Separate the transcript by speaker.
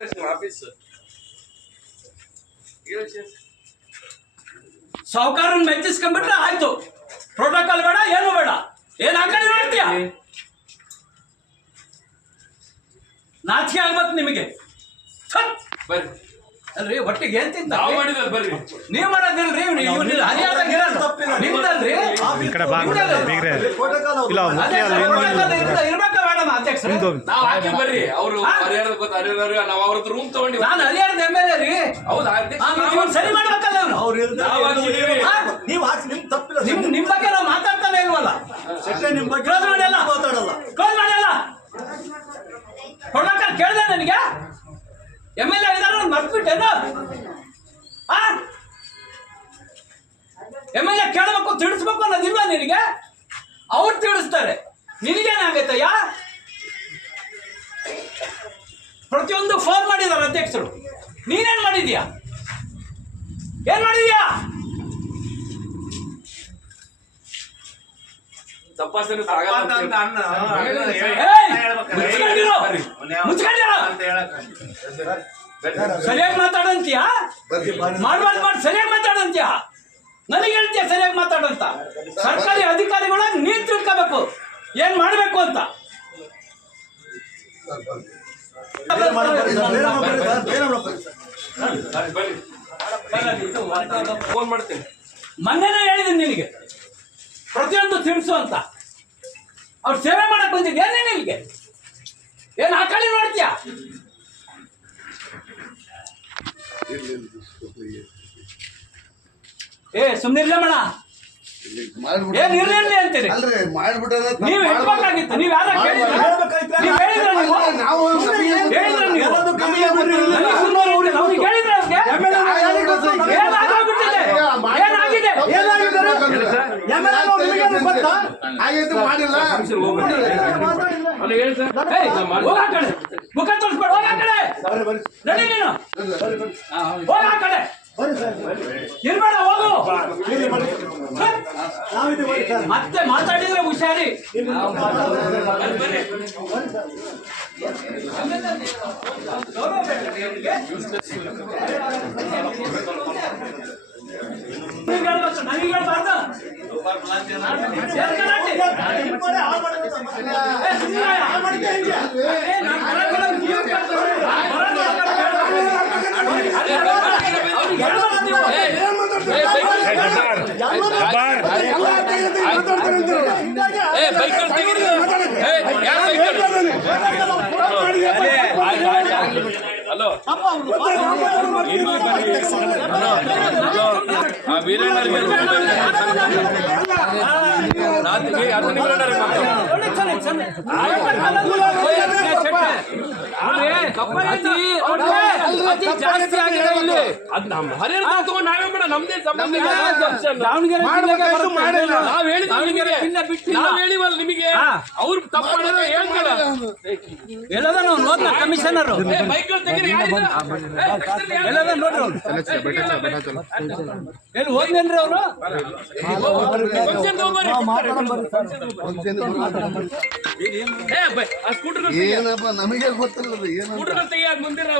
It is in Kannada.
Speaker 1: ಆಫೀಸ್
Speaker 2: ಸಾಹುಕಾರನ್ ಮೆಚ್ಚಿಸ್ಕೊಂಡ್ಬಿಟ್ರೆ ಆಯ್ತು. ಪ್ರೋಟೋಕಾಲ್ ಬೇಡ ಏನು ಬೇಡ. ಏನ್ ಕಡೆ ನೋಡ್ತೀಯ ನಾಚಿಕೆ ಆಗ್ಬೇಕು ನಿಮಗೆ!
Speaker 1: ಬರ್ರಿ.
Speaker 2: ಅಲ್ರಿ ಒಟ್ಟಿಗೆ ಏನ್ ತಿಂತ?
Speaker 1: ಬರ್ರಿ.
Speaker 2: ನೀವ್ ಮಾಡೋದಿಲ್ರಿ ನಿಮ್ದಲ್ರಿ?
Speaker 3: ಈ
Speaker 2: ಅಧ್ಯಕ್ಷರೇ
Speaker 1: ನಾವ್ ಹಾಕಿ ಬರ್ರಿ. ಅವ್ರು ಗೊತ್ತ ನಾವ್ ಅವ್ರದ್ದು ರೂಮ್ ತಗೊಂಡಿವಿ
Speaker 2: ನಾನು ಎಂ ಎಲ್ ಎ ರೀ.
Speaker 1: ಹೌದಾ
Speaker 2: ಸರಿ ಮಾಡ್ಬೇಕಲ್ಲ
Speaker 4: ಅವ್ರು. ಇಲ್ದೆ
Speaker 1: ನಾವ್ ಹಾಕಿದೀವಿ.
Speaker 2: ಹಾ?
Speaker 4: ನೀವು ಹಾಕಿ ನಿಮ್ ತಪ್ಪಿಲ್ಲ
Speaker 2: ನಿಮ್ ನಿಮ್ ಬಗ್ಗೆ ನಾವು ಮಾತಾಡ್ತಾನೆ ಇಲ್ವಲ್ಲ?
Speaker 4: ಸೆಟ್ಲೆ ನಿಮ್ ಬಗ್ಗೆ
Speaker 2: ಕ್ಲೋಸ್ ಮಾಡಿಲ್ಲ
Speaker 4: ಮಾತಾಡಲ್ಲ.
Speaker 2: ಕ್ಲೋಸ್ ಕೇಳಿದೆ ನನಗೆ? ಎಂ ಎಲ್ ಎ ಇದಾರೆ ಒಂದು ಮರ್ತ್ಬಿಟ್ಟೇನು ಆ? ಎಂ ಎಲ್ ಎ ಕೇಳಬೇಕು ತಿಳಿಸ್ಬೇಕು ಅನ್ನೋದಿಲ್ವಾ ನಿನಗೆ? ಅವ್ರು ತಿಳಿಸ್ತಾರೆ. ನಿನಗೇನಾಗತ್ತಯ್ಯ ಅಧ್ಯಕ್ಷರು ನೀನೇನ್ ಮಾಡಿದ್ಯಾ? ಏನ್ ಮಾಡಿದ್ಯಾ?
Speaker 1: ತಪಾಸಣೆ!
Speaker 2: ಸರಿಯಾಗಿ ಮಾತಾಡಂತೀಯ? ಮಾಡ್ಬಾರ್ದು ಮಾಡಿ ಸರಿಯಾಗಿ ಮಾತಾಡಂತೀಯ? ನನಗೆ ಹೇಳ್ತೀಯ ಸರಿಯಾಗಿ ಮಾತಾಡಂತ? ಸರ್ಕಾರಿ ಅಧಿಕಾರಿಗಳ ನೀನ್ ತಿಳ್ಕೋಬೇಕು. ಏನ್ ಮಾಡ್ಬೇಕು ಅಂತ?
Speaker 1: ಫೋನ್ ಮಾಡ್ತೀನಿ.
Speaker 2: ಮೊನ್ನೆನೇ ಹೇಳಿದ್ದೀನಿ ನಿನಗೆ. ಪ್ರತಿಯೊಂದು ತಿಳಿಸು ಅಂತ. ಅವ್ರು ಸೇವೆ ಮಾಡಕ್ ಬಂದಿದ್ದೆ ಏನೇ ನಿನಗೆ ಏನ್ ಆಕಳಿ ಮಾಡ್ತೀಯ ನೋಡ್ತೀಯ? ಏ ಸುಮ್ನಿರ್ಲ ಮಣ ಏನ್ ಇರ್ಲಿ ಅಂತೀರಿ? ನೀವ್ ಹೇಳ್ಬೇಕಾಗಿತ್ತು ನೀವ್ ಯಾರ ನೀವ್ ಹೇಳಿದ್ರ ನೀವು
Speaker 5: ನಾವು
Speaker 2: ಹೇಳಿದ್ರ ನೀವು
Speaker 4: ಎಲ್ಲದೂ ಕಮ್ಮಿಯೇ ಬರ್ರಿ.
Speaker 2: ನನಗೆ ಸುಮ್ಮನೆ ಅವ್ರಿಗೆ- ಅವ್ರಿಗೆ ಹೇಳಿದ್ರ ಅವ್ರಿಗೆ? ಏನಾಗೋಗ್ಬಿಟ್ಟಿದೆ? ಏನಾಗಿದೆ
Speaker 4: MLA ನೋಡು, ನಿಮಗೇನು ಗೊತ್ತಾ?
Speaker 5: ಮಾಡಿಲ್ಲ.
Speaker 2: ಮುಖ ತೋರಿಸ್ಬೇಡ ಹೋಗ ಕಡೆ. ನಡಿ ನೀನು. ಕಡೆ. ಇರ್ಬೇಡ. ಮತ್ತೆ ಮಾತಾಡಿದ್ರೆ ಹುಷಾರಿ.
Speaker 1: ಹಲೋ ಆ ವೀರಣ್ಣರಿಗೆ అర్థం ಜಾಸ್ತಿ ಆಗಿದೆ ಇಲ್ಲಿ. ಅದ್ ನಮ್ಮ ತಗೊಂಡು ನಾವೇ ಮಾಡ ನಮ್ದೇ ಸಂಬಂಧ ಇಲ್ಲ. ನಾವ್ ಹೇಳಿದ್ವಿ ನಿಮಗೆ. ನಾವ್ ಹೇಳಿವಲ್ಲ ನಿಮಗೆ. ಅವ್ರು ತಪ್ಪು ಹೇಳ್ತಾರ
Speaker 2: ಎಲ್ಲದ ನಾವು ನೋಡ್ಲ ಕಮಿಷನರ್.
Speaker 1: ಏ ಬೈಕ್ ತೆಗೀರಿ ಯಾರಿಲ್ಲ? ಏ, ಹೆಸ್ರಲ್ಲಿ ಯಾರು?
Speaker 2: ಎಲ್ಲದ ನೋಡ್ರಿ ಅವ್ರು. ಎಲ್ಲಿ ಹೋದ್ನೇನ್ರಿ ಅವರು?
Speaker 1: ಫಂಕ್ಷನ್
Speaker 5: ಏನಪ್ಪ ನಮಗೆ ಗೊತ್ತಿಲ್ಲ ಏನು
Speaker 1: ಸ್ಕೂಟರ್ ಮುಂದಿರ